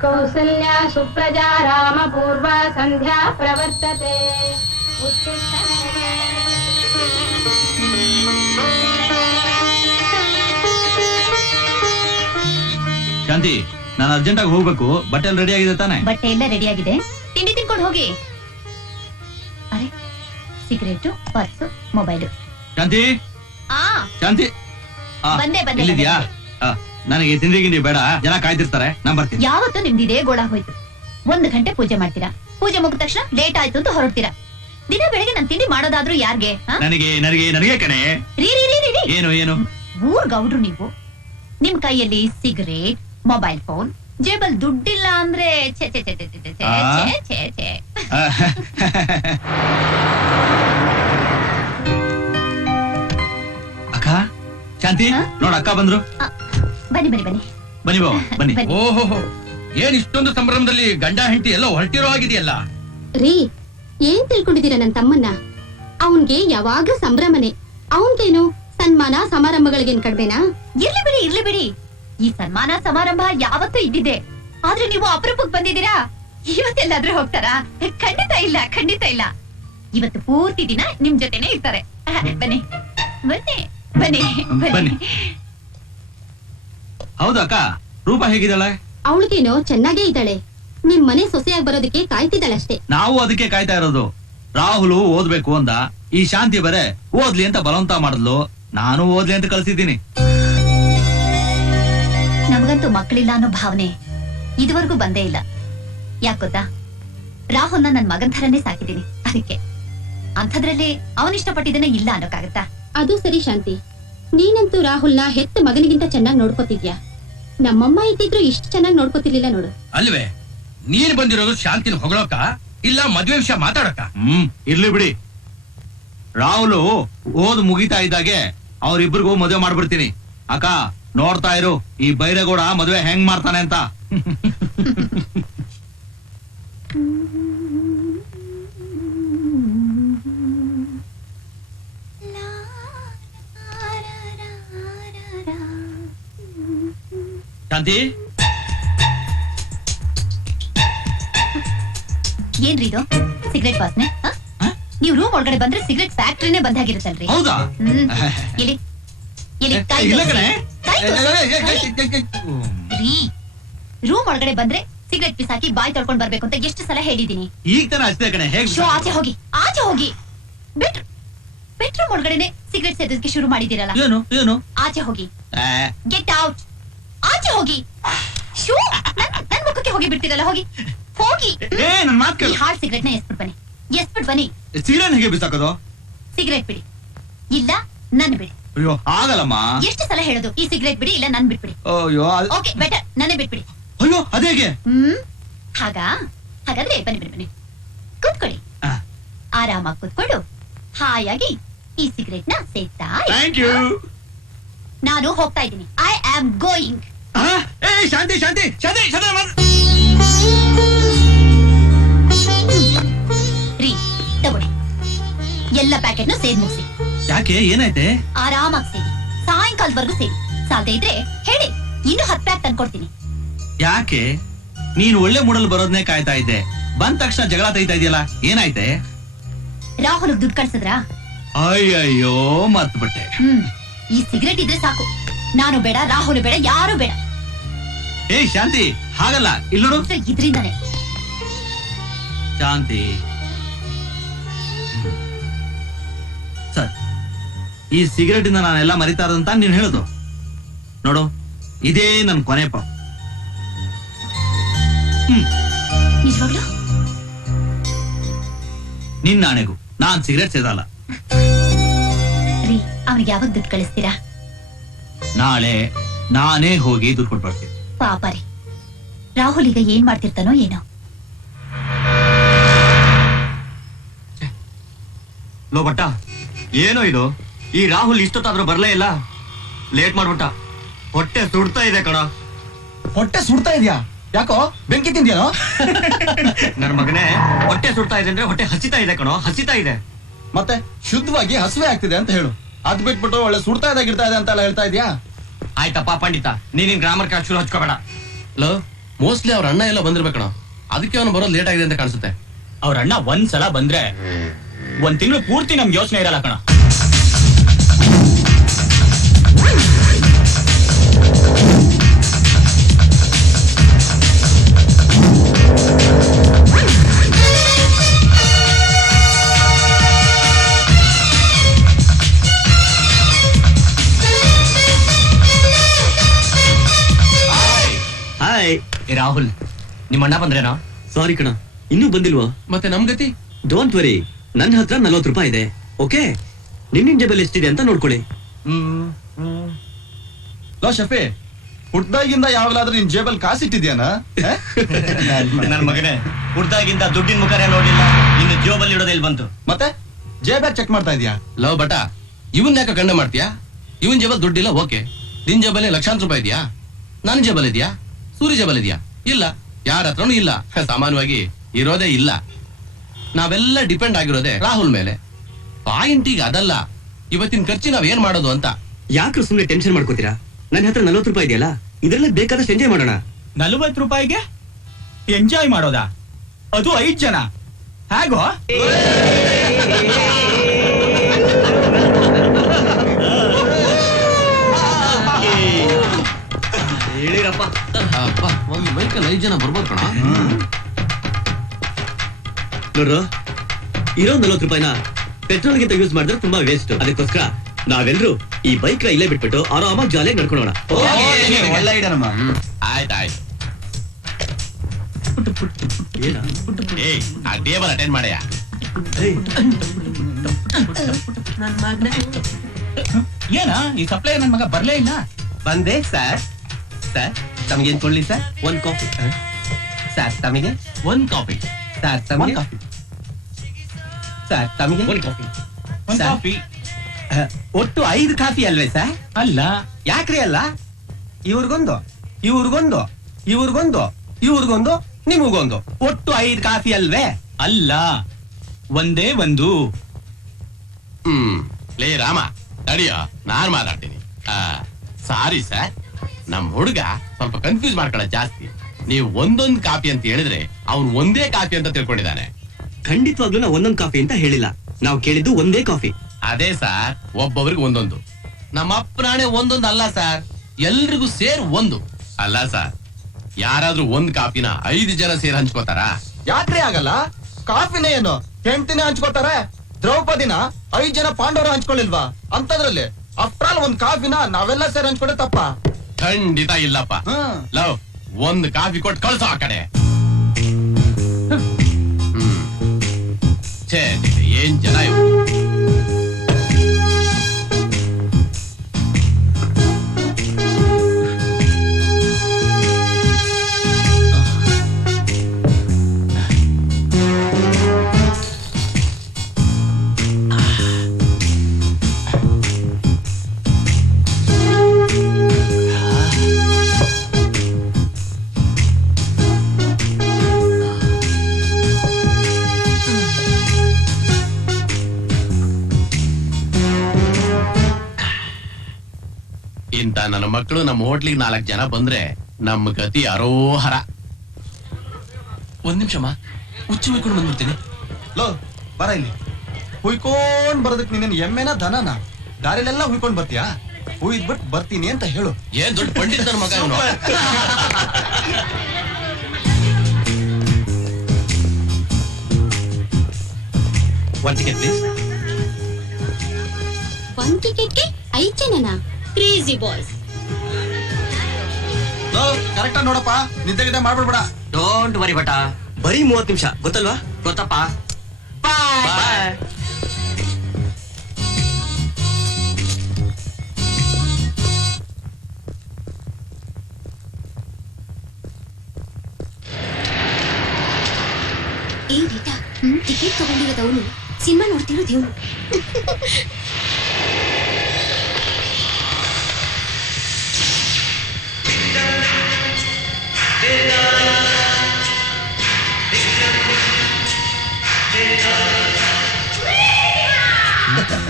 कौसल्या सुप्रजा रामपूर्वा सन्ध्या प्रवर्तते ಶಾಂತಿ ನಾನು ಅರ್ಜೆಂಟ್ ಆಗಿ ಹೋಗ್ಬೇಕು ಬಟ್ಟೆ ರೆಡಿ ಆಗಿದೆ ತಾನೆ ಬಟ್ಟೆ ಎಲ್ಲ ರೆಡಿ ಆಗಿದೆ ತಿಂಡಿ ತಿನ್ಕೊಂಡು ಹೋಗಿ ಅರೆ ಸಿಗರೇಟು ಪರ್ಸು ಮೊಬೈಲು ಶಾಂತಿ ಆ ಶಾಂತಿ ಆ, ಬಂದೆ, ಬಂದೆ, ಇಲ್ಲಿದ್ಯಾ ಬಂದೆ. ಆ, ನನಗೆ ತಿಂಡಿ ಗಿಂಡಿ ಬೇಡ ಜನ ಕಾಯ್ತಿರ್ತಾರೆ ನಾನ್ ಬರ್ತೀನಿ. ಯಾವತ್ತೂ ನಿಮ್ದಿದೇ ಗೋಳ ಹೋಯ್ತು ಒಂದು ಗಂಟೆ ಪೂಜೆ ಮಾಡ್ತೀರಾ? ಪೂಜೆ ಮುಗಿದ ತಕ್ಷಣ ಲೇಟ್ ಆಯ್ತು ಅಂತ ಹೊರಡ್ತೀರಾ? ದಿನ ಬೆಳಗ್ಗೆ ನನ್ ತಿಂಡಿ ಮಾಡೋದಾದ್ರೂ ಯಾರ್ಗೆ? ನನಗೆ ನನಗೆ ನನಗೆ ಕಣೆ. ರೀ ರೀ ರೀ ರೀ, ರೀ. ಏನು ಏನು? ಊರ್ ಗೌಡ್ರು ನೀವು? ನಿಮ್ ಕೈಯಲ್ಲಿ ಸಿಗರೇಟ್ ಮೊಬೈಲ್ ಫೋನ್ ಜೇಬಲ್ ದುಡ್ಡಿಲ್ಲ ಅಂದ್ರೆ ಛೆ ಛೆ ಛೆ ಛೆ ಛೆ ಛೆ ಛೆ ಆ? ಛೆ ಛೆ ಛೆ. ಆ, ಅಕ್ಕ ಶಾಂತಿ ಹಾ? ನೋಡ ಅಕ್ಕ ಬಂದ್ರು. ಬನ್ನಿ ಬನ್ನಿ ಬನ್ನಿ. ಬನ್ನಿ ಬಾವ ಬನ್ನಿ. ಬನ್ನಿ. ಓಹೋ ಏನ್ ಇಷ್ಟೊಂದು ಸಂಭ್ರಮದಲ್ಲಿ ಗಂಡ ಹೆಂಡತಿ ಎಲ್ಲ ಹೊರಟಿರೋ ಆಗಿದೆಯಲ್ಲ ರೀ ಏನ್ ತಿಳ್ಕೊಂಡಿದ್ದೀರಾ ನನ್ ತಮ್ಮನ್ನ? ಅವನ್ಗೆ ಯಾವಾಗ್ಲೂ ಸಂಭ್ರಮನೆ. ಅವನ್ಗೇನು ಸನ್ಮಾನ ಸಮಾರಂಭಗಳಿಗೇನ್ ಕಡ್ಬೇನಾ ಇರ್ಲಿ ಬಿಡಿ ಇರ್ಲಿ ಬಿಡಿ. ಈ ಸನ್ಮಾನ ಸಮಾರಂಭ ಯಾವತ್ತೂ ಇದ್ದಿದೆ ಆದ್ರೆ ನೀವು ಅಪರೂಪಕ್ಕೆ ಬಂದಿದ್ದೀರಾ? ಇವತ್ತೆಲ್ಲಾದ್ರೂ ಹೋಗ್ತಾರಾ? ಖಂಡಿತ ಇಲ್ಲ ಖಂಡಿತ ಇಲ್ಲ. ಇವತ್ತು ಪೂರ್ತಿ ದಿನ ನಿಮ್ ಜೊತೆನೆ ಇರ್ತಾರೆ. ಆಹ್, ಬನ್ನಿ. ಬನ್ನಿ ಬನ್ನಿ ಬನ್ನಿ. ಬನ್ನಿ. ಹೌದಾ ಅಕ್ಕ. ರೂಪ ಹೇಗಿದ್ದಾಳೆ? ಅವಳಿಗೇನೋ ಚೆನ್ನಾಗೇ ಇದ್ದಾಳೆ. ನಿಮ್ ಮನೆ ಸೊಸೆಯಾಗಿ ಬರೋದಕ್ಕೆ ಕಾಯ್ತಿದ್ದಾಳಷ್ಟೇ ನಾವು ಅದಕ್ಕೆ ಕಾಯ್ತಾ ಇರೋದು. ರಾಹುಲು ಓದ್ಬೇಕು ಅಂದ. ಈ ಶಾಂತಿ ಬರೆ ಓದ್ಲಿ ಅಂತ ಬಲವಂತ ಮಾಡಿದ್ಲು. ನಾನು ಓದ್ಲಿ ಅಂತ ಕಳ್ಸಿದ್ದೀನಿ ನಮಗಂತೂ ಮಕ್ಕಳಿಲ್ಲ ಅನ್ನೋ ಭಾವನೆ ಇದುವರೆಗೂ ಬಂದೇ ಇಲ್ಲ. ಯಾಕ್ ಗೊತ್ತಾ? ರಾಹುಲ್ನ ನನ್ ಮಗನ್ ಥರನೇ ಸಾಕಿದ್ದೀನಿ. ಅದಕ್ಕೆ. ಅಂಥದ್ರಲ್ಲಿ ಅವನಿಷ್ಟಪಟ್ಟಿದ್ದೇನೆ ಇಲ್ಲ ಅನ್ನೋಕ್ಕಾಗತ್ತಾ? ಅದು ಸರಿ ಶಾಂತಿ. ನೀನಂತೂ ರಾಹುಲ್ನ ಹೆತ್ತ ಮಗನಿಗಿಂತ ಚೆನ್ನಾಗಿ ನೋಡ್ಕೋತಿದ್ಯಾ? ನಮ್ಮಮ್ಮ ಇದ್ದಿದ್ರು ಇಷ್ಟು ಚೆನ್ನಾಗಿ ನೋಡ್ಕೋತಿರ್ಲಿಲ್ಲ ನೋಡು. ಅಲ್ವೇ? ನೀನ್ ಬಂದಿರೋದು ಶಾಂತಿನ ಹೊಗಳೋಕ ಇಲ್ಲ ಮದ್ವೆ ವಿಷಯ ಮಾತಾಡಕ? ಹ್ಮ್ ಇರ್ಲಿ ಬಿಡಿ. ರಾಹುಲು ಓದ್ ಮುಗಿತಾ ಇದ್ದಾಗೆ ಅವ್ರಿಬ್ರಿಗೂ ಮದ್ವೆ ಮಾಡ್ಬಿಡ್ತೀನಿ. ಅಕ್ಕ ನೋಡ್ತಾ ಇರು ಈ ಬೈರೇಗೌಡ ಮದ್ವೆ ಹೆಂಗ್ ಮಾಡ್ತಾನೆ ಅಂತ. ಶಾಂತಿ ಏನ್ರಿ ಇದು? ಸಿಗರೆಟ್ ವಾಸನೆ? ನೀವು ರೂಮ್ ಒಳಗಡೆ ಬಂದ್ರೆ ಸಿಗರೆಟ್ ಫ್ಯಾಕ್ಟ್ರಿನೇ ಬಂದಾಗಿರುತ್ತಲ್ರಿ ಹೌದಾ? ಇಲ್ಲಿ ಇಲ್ಲ ರೂಮ್ ಒಳಗಡೆ ಬಂದ್ರೆ ಸಿಗರೆಟ್ ಪೀಸ್ ಹಾಕಿ ಬಾಯ್ ತೊಳ್ಕೊಂಡ್ ಬರ್ಬೇಕು ಅಂತ ಎಷ್ಟು ಸಲ ಹೇಳಿದೀನಿ ಈಗ ತರ ಅಷ್ಟೇ ಕಣೆ ಹೇಗೆ ಶೋ ಆಚೆ ಹೋಗಿ ಆಚೆ ಹೋಗಿ. ಬೆಟ್ ಬೆಡ್ರೂಮ್ ಒಳಗಡೆನೆ ಸಿಗರೆಟ್ ಸೇದಕ್ಕೆ ಶುರು ಮಾಡಿದಿರಲ್ಲ ಏನು ಏನು? ಆಚೆ ಹೋಗಿ. ಗೆಟ್ ಔಟ್ ಆಚೆ ಹೋಗಿ. ಶೂ ನನ್ ನನ್ ಮುಖಕ್ಕೆ ಹೋಗಿ ಬಿಡ್ತೀರಲ್ಲ ಹೋಗಿ. ಹೋಗಿ. ಏ ನನ್ ಮಾತ್ ಈ ಕೇಳು. ಹಾಳ್ ಸಿಗರೆಟ್ನ ಎಸ್ಬಿಟ್ ಬನ್ನಿ. ಎಸ್ಬಿಟ್ ಬನ್ನಿ. ಸೀರೆನ್ ಹೇಗೆ ಬಿಸಾಕೋದು? ಸಿಗರೆಟ್ ಬಿಡಿ. ಇಲ್ಲ ನನ್ ಬಿಡಿ. ಅಯ್ಯೋ ಆಗಲ್ಲಮ್ಮ. ಎಷ್ಟು ಸಲ ಹೇಳೋದು? ಈ ಸಿಗರೆಟ್ ಬಿಡಿ ಇಲ್ಲ ನನ್ ಬಿಟ್ಬಿಡಿ. ಅಯ್ಯೋ ಅದ್- ಓಕೆ ಬೆಟರ್. ನನ್ನೇ ಬಿಟ್ಬಿಡಿ. ಅಯ್ಯೋ ಅದೇಗೆ ಹ್ಮ್? ಹಾಗಾ? ಹಾಗಾದ್ರೆ ಬನ್ನಿ ಬನ್ನಿ ಬನ್ನಿ. ಕೂತ್ಕೊಳ್ಳಿ. ಆರಾಮಾಗಿ ಕೂತ್ಕೊಂಡು ಹಾಯಾಗಿ ಈ ಸಿಗರೆಟ್ನ ಸೇತಾ ಥ್ಯಾಂಕ್ ಯು ನಾನು ಹೋಗ್ತಾ ಇದ್ದೀನಿ. ಐ ಆಮ್ ಗೋಯಿಂಗ್ ಏ ಶಾಂತಿ ಶಾಂತಿ ಶಾಂತಿ ಶಾಂತಿ ಮಾಡ್- ರೀ ತಗೊಳ್ಳಿ. ಎಲ್ಲ ಪ್ಯಾಕೆಟ್ನ ಸೇರ್ ಮುಗಿಸಿ. ಯಾಕೆ ಏನಾಯ್ತೆ? ಆರಾಮಾಗಿ ಸೇರಿ. ಸಾಯಂಕಾಲದವರೆಗೂ ಸೇರಿ. ಸಾಲದೆ ಇದ್ರೆ ಹೇಳಿ ಇನ್ನು ಹತ್ತು ಪ್ಯಾಕ್ ತಂದ್ಕೊಡ್ತೀನಿ. ಯಾಕೆ? ನೀನ್ ಒಳ್ಳೆ ಮೂಡಲ್ ಬರೋದ್ನೇ ಕಾಯ್ತಾ ಇದ್ದೆ. ಬಂದ ತಕ್ಷಣ ಜಗಳ ತೆಗಿತಾ ಇದೆಯಲ್ಲ ಏನಾಯ್ತೆ? ರಾಹುಲ್ ದುಡ್ಡು ಕಳ್ಸಿದ್ರಾ? ಅಯ್ಯಯ್ಯೋ ಮರ್ತ್ಬಿಟ್ಟೆ. ಹ್ಮ್. ಈ ಸಿಗರೇಟ್ ಇದ್ರೆ ಸಾಕು. ನಾನು ಬೇಡ ರಾಹುಲ್ ಬೇಡ ಯಾರು ಬೇಡ. ಏ ಶಾಂತಿ ಹಾಗಲ್ಲ. ಇಲ್ಲಿ ನೋಡು. ಇದ್ರಿಂದಾನೆ. ಶಾಂತಿ. ಸರ್ ಈ ಸಿಗರೇಟ್ ಇಂದ ನಾನೆಲ್ಲ ಮರಿತಾ ಇರೋದಂತ ನೀನ್ ಹೇಳುದು. ನೋಡು ಇದೇ ನನ್ ಕೊನೆ ಪ ನಿನ್ನ ಆಣೆಗೂ. ನಾನ್ ಸಿಗರೇಟ್ ಸೇದಲ್ಲ. ಅವ್ನಿಗೆ ಯಾವಾಗ ದುಡ್ಡು ಕಳಿಸ್ತೀರಾ? ನಾಳೆ ನಾನೇ ಹೋಗಿ ದುಡ್ಡು ಕೊಟ್ಟು ಬರ್ತೀನಿ ಪಾಪ ರೀ. ರಾಹುಲ್ ಈಗ ಏನ್ ಮಾಡ್ತಿರ್ತಾನೋ ಏನೋ. ಲೋ ಬಟ್ಟ ಏನೋ ಇದು? ಈ ರಾಹುಲ್ ಇಷ್ಟೊತ್ತಾದ್ರೂ ಬರ್ಲೇ ಇಲ್ಲ? ಲೇಟ್ ಮಾಡ್ಬಿಟ್ಟ ಹೊಟ್ಟೆ ಸುಡ್ತಾ ಇದೆ ಕಣ. ಹೊಟ್ಟೆ ಸುಡ್ತಾ ಇದೆಯಾ? ಯಾಕೋ? ಬೆಂಕಿ ತಿಂದ್ಯಾನೋ? ನನ್ನ ಮಗನೇ ಹೊಟ್ಟೆ ಸುಡ್ತಾ ಇದೆ ಅಂದ್ರೆ ಹೊಟ್ಟೆ ಹಸಿತಾ ಇದೆ ಕಣೋ ಹಸಿತಾ ಇದೆ. ಮತ್ತೆ ಶುದ್ಧವಾಗಿ ಹಸುವೆ ಆಗ್ತಿದೆ ಅಂತ ಹೇಳು. ಅದ್ ಬಿಟ್ಬಿಟ್ಟು ಒಳ್ಳೆ ಸುಡ್ತಾ ಇದೆ ಗಿಡ್ತಾ ಇದೆ ಅಂತೆಲ್ಲ ಹೇಳ್ತಾ ಇದೀಯಾ? ಆಯ್ತಪ್ಪ ಪಂಡಿತ. ನೀನಿನ್ ಗ್ರಾಮರ್ ಕಾರ್ಡ್ ಶುರು ಹಚ್ಕೋಬೇಡ. ಲೋ ಮೋಸ್ಟ್ಲಿ ಅವ್ರ ಅಣ್ಣ ಎಲ್ಲ ಬಂದಿರ್ಬೇಕಣ ಅದಕ್ಕೆ ಅವನು ಬರೋದು ಲೇಟ್ ಆಗಿದೆ ಅಂತ ಕಾಣಿಸುತ್ತೆ. ಅವ್ರ ಅಣ್ಣ ಒಂದ್ಸಲ ಬಂದ್ರೆ ಒಂದ್ ತಿಂಗಳು ಪೂರ್ತಿ ನಮ್ಗೆ ಯೋಚನೆ ಇರಲ್ಲ ಕಣ. ಹಾಯ್ ರಾಹುಲ್ ನಿಮ್ಮ ಅಣ್ಣ ಬಂದ್ರೇನೋ? ಸಾರಿ ಕಣ ಇನ್ನೂ ಬಂದಿಲ್ವಾ? ಮತ್ತೆ ನಮ್ ಗತಿ? ಡೋಂಟ್ ವರಿ ನನ್ನ ಹತ್ರ ನಲ್ವತ್ತು ರೂಪಾಯಿ ಇದೆ ಓಕೆ ನಿನ್ನ ಜೇಬಲ್ಲಿ ಎಷ್ಟಿದೆ ಅಂತ ನೋಡ್ಕೊಳ್ಳಿ. ಲೋ ಶಫಿ ಹುಟ್ದಾಗಿಂದ ಯಾವಾಗಲಾದ್ರೂ ನಿನ್ ಜೇಬಲ್ ಕಾಸಿಟ್ಟಿದ್ಯಾನ? ನನ್ನ ಮಗನೇ ಹುಡ್ದಾಗಿಂದ ದುಡ್ಡಿನ ಮುಖನೇ ನೋಡಿಲ್ಲ ಇನ್ನು ಜೇಬಲ್ ಇಡೋದೇ ಇಲ್ಲಿ ಬಂತು. ಮತ್ತೆ? ಜೇಬ್ ಚೆಕ್ ಮಾಡ್ತಾ ಇದೀಯಾ? ಲವ್ ಬಟ ಇವನ್ ಯಾಕೆ ಗಂಡ ಮಾಡ್ತೀಯಾ? ಇವನ್ ಜೇಬಲ್ ದುಡ್ಡಿಲ್ಲ ಓಕೆ. ನಿನ್ ಜೇಬಲ್ಲಿ ಲಕ್ಷಾಂತರ ರೂಪಾಯಿ ಇದೆಯಾ? ನನ್ನ ಜೇಬಲ್ ಇದೆಯಾ? ಸೂರ್ಯ ಜಬಲ್ ಇದೆಯಾ? ಇಲ್ಲ. ಯಾರ ಹತ್ರನು ಇಲ್ಲ. ಸಾಮಾನ್ಯವಾಗಿ ಇರೋದೇ ಇಲ್ಲ. ನಾವೆಲ್ಲ ಡಿಪೆಂಡ್ ಆಗಿರೋದೆ ರಾಹುಲ್ ಮೇಲೆ. ಪಾಯಿಂಟ್ ಈಗ ಅದಲ್ಲ. ಇವತ್ತಿನ ಖರ್ಚು ನಾವ್ ಏನ್ ಮಾಡೋದು ಅಂತ. ಯಾಕ್ರು ಸುಮ್ನೆ ಟೆನ್ಷನ್ ಮಾಡ್ಕೋತೀರಾ? ನನ್ನ ಹತ್ರ ನಲ್ವತ್ತು ರೂಪಾಯಿ ಇದೆಯಲ್ಲ ಇದ್ರಲ್ಲೇ ಬೇಕಾದಷ್ಟು ಎಂಜಾಯ್ ಮಾಡೋಣ. ನಲವತ್ತು ರೂಪಾಯಿಗೆ ಎಂಜಾಯ್ ಮಾಡೋದಾ? ಅದು ಐದ್ ಜನ. ಹೇಗೋ? ಬೈಕಲ್ಲಿ ಐದು ಜನ ಬರ್ಬೋದು ಕಣ. ನೋಡ್ರು ಇರೋ ನಲ್ವತ್ತು ರೂಪಾಯಿನ ಪೆಟ್ರೋಲ್ಗಿಂತ ಯೂಸ್ ಮಾಡಿದ್ರೆ ತುಂಬಾ ವೇಸ್ಟ್ ಅದಕ್ಕೋಸ್ಕರ ನಾವೆಲ್ಲರೂ ಈ ಬೈಕ್ನ ಇಲ್ಲೇ ಬಿಟ್ಬಿಟ್ಟು ಆರಾಮಾಗಿ ಜಾಲಿಯಾಗಿ ನಡ್ಕೊಳ್ಳೋಣ ಒಳ್ಳೆ ಐಡಿಯಾ ನಮ್ಮ. ಆಯ್ತಾಯ್ತು ಏಯ್ ಆ ಟೇಬಲ್ ಅಟೆಂಡ್ ಮಾಡಯ್ಯ ಏನ? ಈ ಸಪ್ಲೈ ನನ್ ಮಗ ಬರ್ಲೇ ಇಲ್ಲ? ಬಂದೆ ಸರ್ ಸರ್ ತಮಗೇನ್ ಕೊಡ್ಲಿ ಸರ್ ಒಂದ್ ಕಾಫಿ ಸರ್ ತಮಗೆ ಒಂದ್ ಕಾಫಿ ಸರ್ ತಮಗೆ ಕಾಫಿ ಸರ್ ತಮಗೆ ಒಂದ್ ಕಾಫಿ ಒಂದ್ ಕಾಫಿ ಒಟ್ಟು ಐದು ಕಾಫಿ ಅಲ್ವೇ ಸರ್ ಅಲ್ಲ. ಯಾಕ್ರಿ ಅಲ್ಲ? ಇವ್ರಿಗೊಂದು ಇವ್ರಿಗೊಂದು ಇವ್ರಿಗೊಂದು ಇವ್ರಿಗೊಂದು ನಿಮಗೊಂದು. ಒಟ್ಟು ಐದು ಕಾಫಿ ಅಲ್ವೇ? ಅಲ್ಲ. ಒಂದೇ ಒಂದು. ಹ್ಮ್. ಲೇ ರಾಮ ತಡಿಯೋ ನಾನ್ ಮಾತಾಡ್ತೀನಿ. ಆ, ಸಾರಿ ಸರ್ ನಮ್ ಹುಡುಗ ಸ್ವಲ್ಪ ಕನ್ಫ್ಯೂಸ್ ಮಾಡ್ಕೊಳ್ಳೋ ಜಾಸ್ತಿ. ನೀವು ಒಂದೊಂದ್ ಕಾಪಿ ಅಂತ ಹೇಳಿದ್ರೆ ಅವ್ನು ಒಂದೇ ಕಾಫಿ ಅಂತ ತಿಳ್ಕೊಂಡಿದ್ದಾನೆ. ಖಂಡಿತವಾಗ್ಲೂ ನಾವು ಒಂದೊಂದ್ ಕಾಫಿ ಅಂತ ಹೇಳಿಲ್ಲ. ನಾವು ಕೇಳಿದ್ದು ಒಂದೇ ಕಾಫಿ. ಅದೇ ಸರ್ ಒಬ್ಬೊಬ್ರಿಗೆ ಒಂದೊಂದು. ನಮ್ಮ ಅಪ್ಪನಾಣೆ ಒಂದೊಂದು ಅಲ್ಲ ಸರ್ ಎಲ್ರಿಗೂ ಸೇರ್ ಒಂದು. ಅಲ್ಲ ಸರ್ ಯಾರಾದ್ರೂ ಒಂದ್ ಕಾಫಿನ ಐದು ಜನ ಸೇರ್ ಹಂಚ್ಕೋತಾರ? ಯಾತ್ರೆ ಆಗಲ್ಲ. ಕಾಫಿನೇ ಏನು? ಹೆಂಡ್ತಿನೇ ಹಂಚ್ಕೋತಾರೆ? ದ್ರೌಪದಿನ ಐದ್ ಜನ ಪಾಂಡವರು ಹಂಚ್ಕೊಳ್ಳಿಲ್ವಾ? ಅಂತದ್ರಲ್ಲಿ ಆಫ್ಟರ್ ಆಲ್ ಒಂದ್ ಕಾಫಿನ ನಾವೆಲ್ಲ ಸೇರಿ ಹಂಚ್ಕೊಂಡೆ ತಪ್ಪ. ಖಂಡಿತ ಇಲ್ಲಪ್ಪ. ಲವ್ ಒಂದು ಕಾಫಿ ಕೊಟ್ಟು ಕಳ್ಸೋ ಆ ಕಡೆ. ಹ್ಮ್. ಛೇ ಏನ್ ಜನ ಇವ್ರು? ಮಕ್ಕಳು ನಮ್ಮ ಹೋಟ್ಲಿಗೆ ನಾಲ್ಕು ಜನ ಬಂದ್ರೆ ನಮ್ಮ ಗತಿ ಅರೋಹರ. ಒಂದ್ ನಿಮಿಷಮ್ಮ ಹುಚ್ಚು ಹುಯ್ಕೊಂಡು ಬಂದ್ಬಿಡ್ತೀನಿ. ಲೋ ಬರ ಇಲ್ಲಿ. ಹುಯ್ಕೊಂಡ್ ಬರೋದಕ್ಕೆ ನೀನ್ ಎಮ್ಮೆನ ದನನ? ದಾರಿಲೆಲ್ಲ ಹುಯ್ಕೊಂಡ್ ಬರ್ತೀಯಾ? ಹುಯ್ದ್ಬಿಟ್ ಬರ್ತೀನಿ ಅಂತ ಹೇಳು. ಏನ್ ದೊಡ್ಡ ಪಂಡಿತ ನನ್ನ ಮಗ ಇವನು? ಒನ್ ಟಿಕೆಟ್ ಪ್ಲೀಸ್ ಒಂದ್ ಟಿಕೆಟ್ಗೆ ಐದ್ ಜನನಾ? ಕ್ರೇಜಿ ಬಾಯ್ಸ್ ಕರೆಕ್ಟ್ ನೋಡಪ್ಪ. ನಿದ್ದೆ ಗಿದ್ದೆ ಮಾಡ್ಬಿಡ್ಬೇಡ. ಡೋಂಟ್ ವರಿ ಬಟ ಬರೀ ಮೂವತ್ ನಿಮಿಷ ಗೊತ್ತಲ್ವಾ? ಗೊತ್ತಪ್ಪ. ಬಾಯ್ ಏ ರೀಟಾ ಟಿಕೆಟ್ ತಗೊಂಡಿರೋದವನು ಸಿನಿಮಾ ನೋಡ್ತಿರೋದು ಇವನು.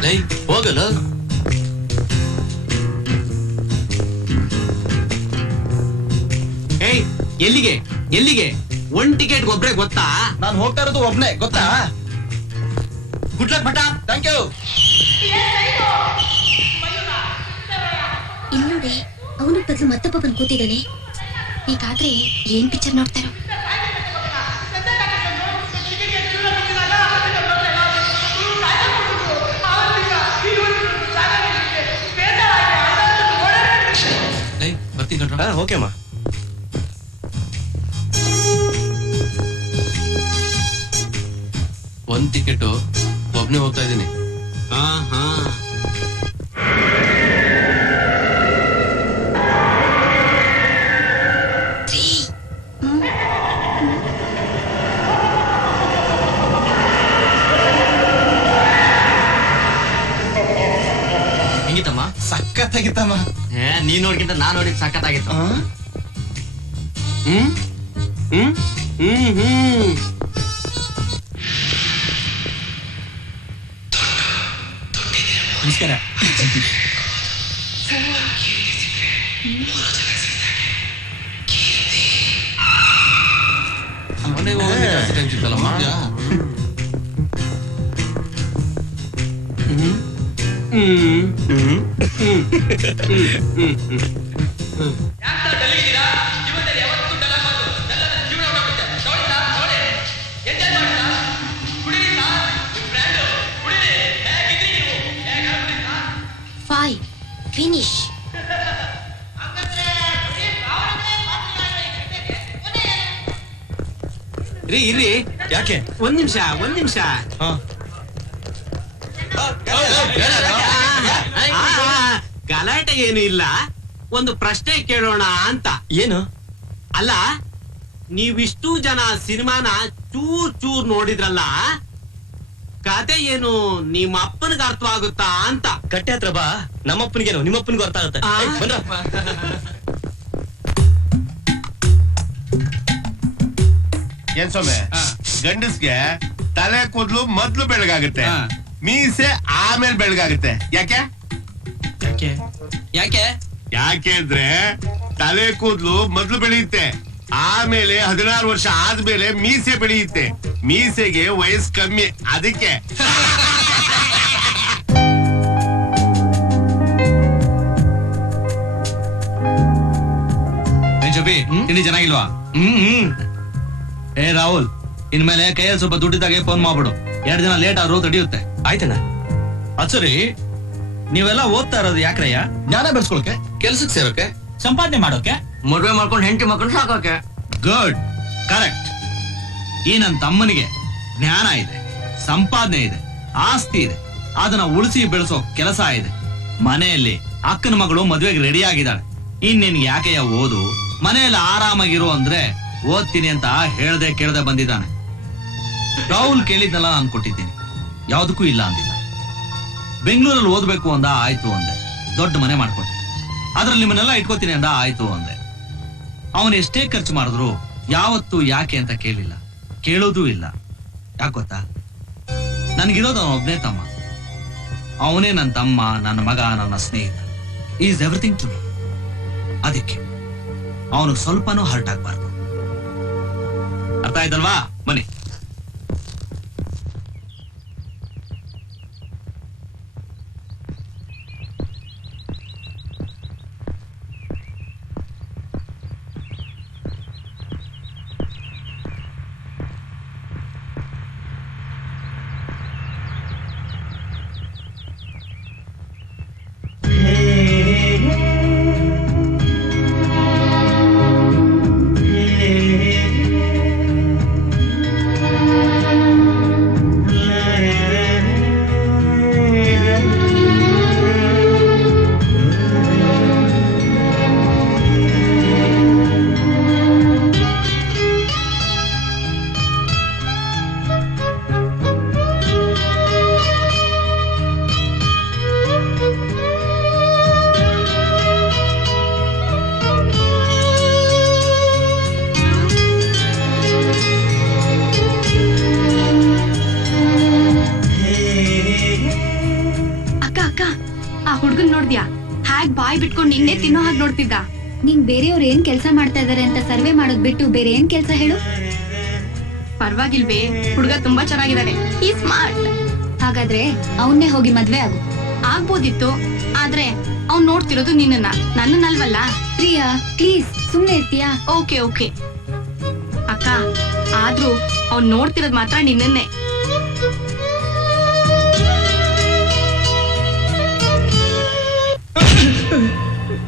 ಲೈ ಹೋಗಲ್ಲ ಏಯ್ ಎಲ್ಲಿಗೆ? ಎಲ್ಲಿಗೆ? ಒನ್ ಟಿಕೆಟ್ ಒಬ್ರೆ ಗೊತ್ತಾ? ನಾನು ಹೋಗ್ತಾ ಇರೋದು ಒಬ್ನೇ ಗೊತ್ತಾ? ಗುಡ್ ಲಕ್ ಭಟ ಥ್ಯಾಂಕ್ ಯು ಇಲ್ಲಿ ಅವನ ಅವನು ಬದಲು ಮತ್ತೊಬ್ಬ ಬಂದು ಕೂತಿದ್ದಾನೆ. ಹೀಗಾದ್ರೆ ಏನ್ ಪಿಕ್ಚರ್ ನೋಡ್ತಾರೋ ಲೈ ಬರ್ತೀನಿ ಕಣ್ರ ಓಕೆ ಅಮ್ಮ ಒಂದ್ ಟಿಕೆಟ್ ಒಬ್ನೇ ಹೋಗ್ತಾ ಇದ್ದೀನಿ ಹಾ ಹಾ ನೀನ್ ನೋಡ್ಕಿಂತ ನಾನ್ ನೋಡಿದ್ ಸಖತ್ತಾಗಿತ್ತು ಹ್ಮ್ ಹ್ಮ್? ರೀ ಇರ್ರಿ ಯಾಕೆ ಒಂದ್ ನಿಮಿಷ ಒಂದ್ ನಿಮಿಷ ಹಾ ಗಲಾಟೆ ಏನು ಇಲ್ಲ ಒಂದು ಪ್ರಶ್ನೆ ಕೇಳೋಣ ಅಂತ ಏನು ಅಲ್ಲ ನೀವಿಷ್ಟು ಜನ ಸಿನಿಮಾನ ಚೂರ್ ಚೂರ್ ನೋಡಿದ್ರಲ್ಲ ಕತೆ ಏನು ನಿಮ್ಮ ಅಪ್ಪನಿಗೆ ಅರ್ಥವಾಗುತ್ತಾ ಅಂತ ಕಟ್ಟೆ ಹತ್ರ ಬಾ ನಮ್ಮಪ್ಪನಿಗೇನು ನಿಮ್ಮಪ್ಪನಿಗೂ ಅರ್ಥ ಆಗುತ್ತೆ ಆ? ಏಯ್, ಬಂದ್ರ ಏನ್ ಸೊಮ್ಮೆ ಗಂಡಸ್ಗೆ ತಲೆ ಕೂದಲು ಮೊದ್ಲು ಬೆಳಗಾಗುತ್ತೆ. ಹಾ. ಮೀಸೆ ಆಮೇಲೆ ಬೆಳಗಾಗುತ್ತೆ. ಯಾಕೆ? ಯಾಕೆ? ಯಾಕೆ? ಯಾಕೆ ಅಂದ್ರೆ ತಲೆ ಕೂದಲು ಮೊದ್ಲು ಬೆಳೆಯುತ್ತೆ. ಆಮೇಲೆ ಹದಿನಾರು ವರ್ಷ ಆದ್ಮೇಲೆ ಮೀಸೆ ಬೆಳೆಯುತ್ತೆ. ಮೀಸೆಗೆ ವಯಸ್ಸು ಕಮ್ಮಿ. ಅದಕ್ಕೆ. ತಿಂಡಿ ಚೆನ್ನಾಗಿಲ್ವಾ? ಹ್ಮ್ ಹ್ಮ್. ಏ ರಾಹುಲ್ ಇನ್ಮೇಲೆ ಕೈಯಲ್ಲಿ ಸ್ವಲ್ಪ ದುಡ್ಡಿದ್ದಾಗೆ ಫೋನ್ ಮಾಡ್ಬಿಡು. ಎರಡು ದಿನ ಲೇಟ್ ಆದ್ರೂ ತಡೆಯುತ್ತೆ ಆಯ್ತಣ್ಣ? ಅದ್ ಸರಿ. ನೀವೆಲ್ಲ ಓದ್ತಾ ಇರೋದು ಯಾಕ್ರಯ್ಯ? ಜ್ಞಾನ ಬೆಳೆಸ್ಕೊಳಕ್ಕೆ ಕೆಲ್ಸಕ್ಕೆ ಸೇರೋಕೆ ಸಂಪಾದನೆ ಮಾಡೋಕೆ ಮದುವೆ ಮಾಡ್ಕೊಂಡು ಹೆಂಡತಿ ಮಕ್ಕಳು ಸಾಕೋಕೆ. ಗುಡ್ ಕರೆಕ್ಟ್ ಈ ನನ್ನ ತಮ್ಮನಿಗೆ ಜ್ಞಾನ ಇದೆ ಸಂಪಾದನೆ ಇದೆ ಆಸ್ತಿ ಇದೆ. ಅದನ್ನ ಉಳಿಸಿ ಬೆಳೆಸೋ ಕೆಲಸ ಇದೆ. ಮನೆಯಲ್ಲಿ ಅಕ್ಕನ ಮಗಳು ಮದುವೆಗೆ ರೆಡಿ ಆಗಿದ್ದಾಳೆ. ಇನ್ ನಿನ್ಗೆ ಯಾಕೆಯ ಓದು? ಮನೆಯಲ್ಲಿ ಆರಾಮಾಗಿರು ಅಂದ್ರೆ ಓದ್ತೀನಿ ಅಂತ ಹೇಳ್ದೆ ಕೇಳ್ದೆ ಬಂದಿದ್ದಾನೆ. ರಾಹುಲ್ ಕೇಳಿದ್ನೆಲ್ಲ ನಾನು ಕೊಟ್ಟಿದ್ದೀನಿ. ಯಾವ್ದಕ್ಕೂ ಇಲ್ಲ ಅಂದಿಲ್ಲ. ಬೆಂಗಳೂರಲ್ಲಿ ಓದ್ಬೇಕು ಅಂದ ಆಯ್ತು ಅಂದೆ. ದೊಡ್ಡ ಮನೆ ಮಾಡ್ಕೊಟ್ಟೆ ಅದ್ರಲ್ಲಿ ನಿಮ್ಮನ್ನೆಲ್ಲ ಇಟ್ಕೋತೀನಿ ಅಂದ ಆಯ್ತು ಅಂದೆ. ಅವನು ಎಷ್ಟೇ ಖರ್ಚು ಮಾಡಿದ್ರು ಯಾವತ್ತು ಯಾಕೆ ಅಂತ ಕೇಳಿಲ್ಲ. ಕೇಳೋದೂ ಇಲ್ಲ. ಯಾಕೆ ಗೊತ್ತಾ? ನನ್ಗಿರೋದು ಅವನ ಒಬ್ನೇ ತಮ್ಮ. ಅವನೇ ನನ್ನ ತಮ್ಮ, ನನ್ನ ಮಗ, ನನ್ನ ಸ್ನೇಹಿತ. ಈಸ್ ಎವ್ರಿಥಿಂಗ್ ಟು ಮೀ ಅದಕ್ಕೆ ಅವನು ಸ್ವಲ್ಪನೂ ಹರ್ಟ್ ಆಗ್ಬಾರ್ದು. ಅರ್ಥ ಇದ್ದಲ್ವಾ ಬನ್ನಿ. ಸ್ಮಾರ್ಟ್ ಹಾಗಾದ್ರೆ ಅವನ್ನೇ ಹೋಗಿ ಮದ್ವೆ ಆಗು. ಆಗ್ಬೋದಿತ್ತು ಆದ್ರೆ ಅವ್ನ್ ನೋಡ್ತಿರೋದು ನಿನ್ನನ್ನ. ನನ್ನನ್ನಲ್ವಲ್ಲ ಪ್ರಿಯಾ ಪ್ಲೀಸ್ ಸುಮ್ನೆ ಇರ್ತೀಯಾ? ಓಕೆ ಓಕೆ ಅಕ್ಕ ಆದ್ರೂ ಅವ್ನ್ ನೋಡ್ತಿರೋದ್ ಮಾತ್ರ ನಿನ್ನನ್ನೇ.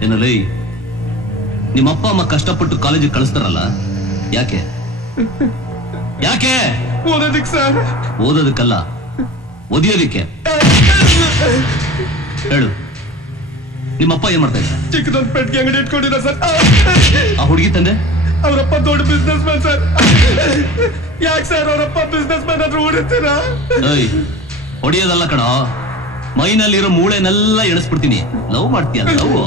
ಏನಲ್ಲಿ ನಿಮ್ಮ ಅಪ್ಪ ಅಮ್ಮ ಕಷ್ಟಪಟ್ಟು ಕಾಲೇಜಿಗೆ ಕಳಿಸ್ತಾರಲ್ಲ? ಯಾಕೆ? ಯಾಕೆ? ಓದೋದಿಕ್ ಸರ್. ಓದೋದಕ್ಕಲ್ಲ ಓದಿಯೋದಿಕ್ಕೆ. ಹೇಳು ನಿಮ್ಮಪ್ಪ ಏನ್ ಮಾಡ್ತಾ ಇದ್ದಾರೆ? ಚಿಕ್ಕದೊಂದು ಪೆಟ್ಟಿಗೆ ಅಂಗಡಿ ಇಟ್ಕೊಂಡಿರ ಸರ್. ಆ ಹುಡುಗಿ ತಂದೆ? ಅವರಪ್ಪ ದೊಡ್ಡ ಬಿಸ್ನೆಸ್ ಮ್ಯಾನ್ ಸರ್. ಯಾಕೆ ಸರ್ ಅವರಪ್ಪ ಬಿಸ್ನೆಸ್ ಮ್ಯಾನ್ ಆದ್ರೂ ಹೊಡಿತೀರಾ ಏಯ್ ಹೊಡಿಯೋದಲ್ಲ ಕಣ. ಮೈನಲ್ಲಿರೋ ಮೂಳೆನೆಲ್ಲ ಎಣಿಸ್ಬಿಡ್ತೀನಿ. ಲವ್ ಮಾಡ್ತೀಯ ಲವ್?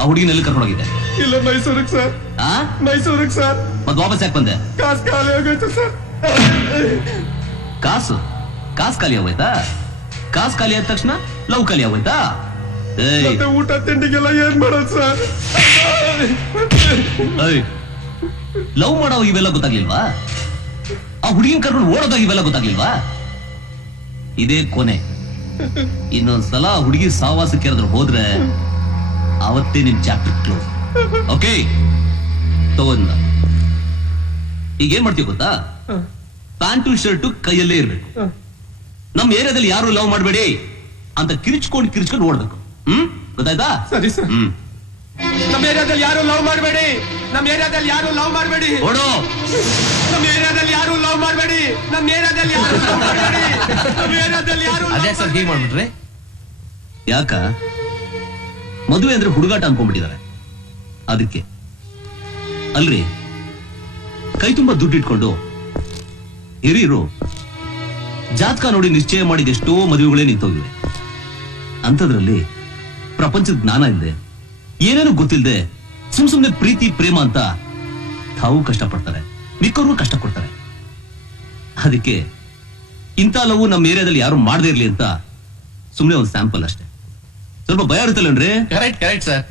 ಆ ಹುಡುಗಿನಲ್ಲಿ ಕರ್ಕೊಂಡೋಗಿದ್ದೆ? ಇಲ್ಲ ಮೈಸೂರಿಗೆ ಸರ್. ಆ? ಮೈಸೂರಿಗೆ ಸರ್. ಮತ್ತೆ ವಾಪಸ್ ಯಾಕೆ ಬಂದೆ? ಕಾಸು ಖಾಲಿ ಆಗೋಯ್ತು ಸರ್. ಕಾಸು. ಕಾಸು ಖಾಲಿ ಆಗೋಯ್ತಾ? ಕಾಸು ಖಾಲಿ ಆದ ತಕ್ಷಣ ಲವ್ ಖಾಲಿ ಆಗೋಯ್ತಾ? ಮತ್ತೆ ಊಟ ತಿಂಡಿಗೆಲ್ಲ ಏನ್ ಮಾಡೋದು ಸರ್? ಲವ್ ಮಾಡೋ ಇವೆಲ್ಲ ಗೊತ್ತಾಗ್ಲಿಲ್ವಾ? ಆ ಹುಡುಗಿನ ಕರ್ಕೊಂಡು ಓಡೋದಾಗ ಇವೆಲ್ಲ ಗೊತ್ತಾಗ್ಲಿಲ್ವಾ? ಇದೇ ಕೊನೆ. ಇನ್ನೊಂದ್ಸಲ ಹುಡುಗಿ ಸಾವಾಸಕ್ಕೆ ಏನಾದ್ರು ಹೋದ್ರೆ ಅವತ್ತೇ ನಿನ್ ಚಾಪ್ಟರ್ ಕ್ಲೋಸ್ ಓಕೆ ತಗೊಂಡ ಈಗ ಏನ್ ಮಾಡ್ತೀವಿ ಗೊತ್ತಾ? ಪ್ಯಾಂಟು ಶರ್ಟು ಕೈಯಲ್ಲೇ ಇರ್ಬೇಕು. ನಮ್ ಏರಿಯಾದಲ್ಲಿ ಯಾರು ಲವ್ ಮಾಡಬೇಡಿ ಅಂತ ಕಿರಿಚ್ಕೊಂಡು ಕಿರಿಚ್ಕೊಂಡು ಓಡ್ಬೇಕು ಹ್ಮ್? ಗೊತ್ತಾಯ್ತಾ? ಸರಿ ಸರ್. ಹ್ಮ್. ನಮ್ಮ ಏರಿಯಾದಲ್ಲಿ ಯಾರು ಲವ್ ಮಾಡಬೇಡಿ. ನಮ್ಮ ಏರಿಯಾದಲ್ಲಿ ಯಾರು ಲವ್ ಮಾಡಬೇಡಿ. ಓಡೋ ನಮ್ಮ ಏರಿಯಾದಲ್ಲಿ ಯಾರು ಲವ್ ಮಾಡಬೇಡಿ. ನಮ್ಮ ಏರಿಯಾದಲ್ಲಿ ಯಾರು ಲವ್ ಮಾಡಬೇಡಿ. ನಮ್ಮ ಏರಿಯಾದಲ್ಲಿ ಯಾರು ಅದೇ ಸರ್ ಹೀಗೆ ಮಾಡ್ಬಿಟ್ರೆ? ಯಾಕ? ಮದುವೆ ಅಂದ್ರೆ ಹುಡುಗಾಟ ಅನ್ಕೊಂಡ್ಬಿಟ್ಟಿದ್ದಾರೆ. ಅದಕ್ಕೆ. ಅಲ್ರಿ? ಕೈ ತುಂಬಾ ದುಡ್ಡು ಇಟ್ಕೊಂಡು ಹಿರಿಯರು, ಜಾತಕ ನೋಡಿ ನಿಶ್ಚಯ ಮಾಡಿದ ಎಷ್ಟೋ ಮದುವೆಗಳೇ ನಿಂತೋಗಿವೆ. ಅಂಥದ್ರಲ್ಲಿ ಪ್ರಪಂಚದ ಜ್ಞಾನ ಇಲ್ಲದೆ ಏನೇನು ಗೊತ್ತಿಲ್ಲದೆ ಸುಮ್ ಸುಮ್ನೆ ಪ್ರೀತಿ, ಪ್ರೇಮ ಅಂತ ತಾವು ಕಷ್ಟಪಡ್ತಾರೆ ಮಿಕ್ಕವ್ರಿಗೂ ಕಷ್ಟ ಕೊಡ್ತಾರೆ ಅದಕ್ಕೆ ಇಂಥ ಲವ್ ನಮ್ಮ ಏರಿಯಾದಲ್ಲಿ ಯಾರು ಮಾಡದೇ ಇರ್ಲಿ ಅಂತ ಸುಮ್ನೆ ಒಂದು ಸ್ಯಾಂಪಲ್ ಅಷ್ಟೇ. ಸ್ವಲ್ಪ ಭಯ ಇರುತ್ತಲ್ಲನ್ರಿ ಕರೆಕ್ಟ್ ಕರೆಕ್ಟ್ ಸರ್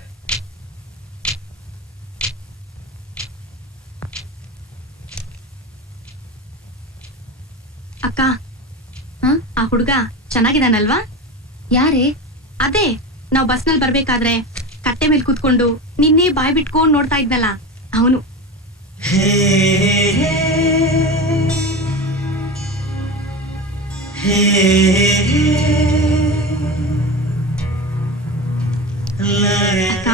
ಅಕ್ಕ. ಹ? ಆ ಹುಡುಗ ಚೆನ್ನಾಗಿದಾನಲ್ವಾ ಯಾರೇ? ಅದೇ ನಾವ್ ಬಸ್ನಲ್ಲಿ ಬರ್ಬೇಕಾದ್ರೆ ಕಟ್ಟೆ ಮೇಲೆ ಕೂತ್ಕೊಂಡು ನಿನ್ನೆ ಬಾಯ್ ಬಿಟ್ಕೊಂಡ್ ನೋಡ್ತಾ ಇದ್ನಲ್ಲ ಅವನು. ಅಕ್ಕ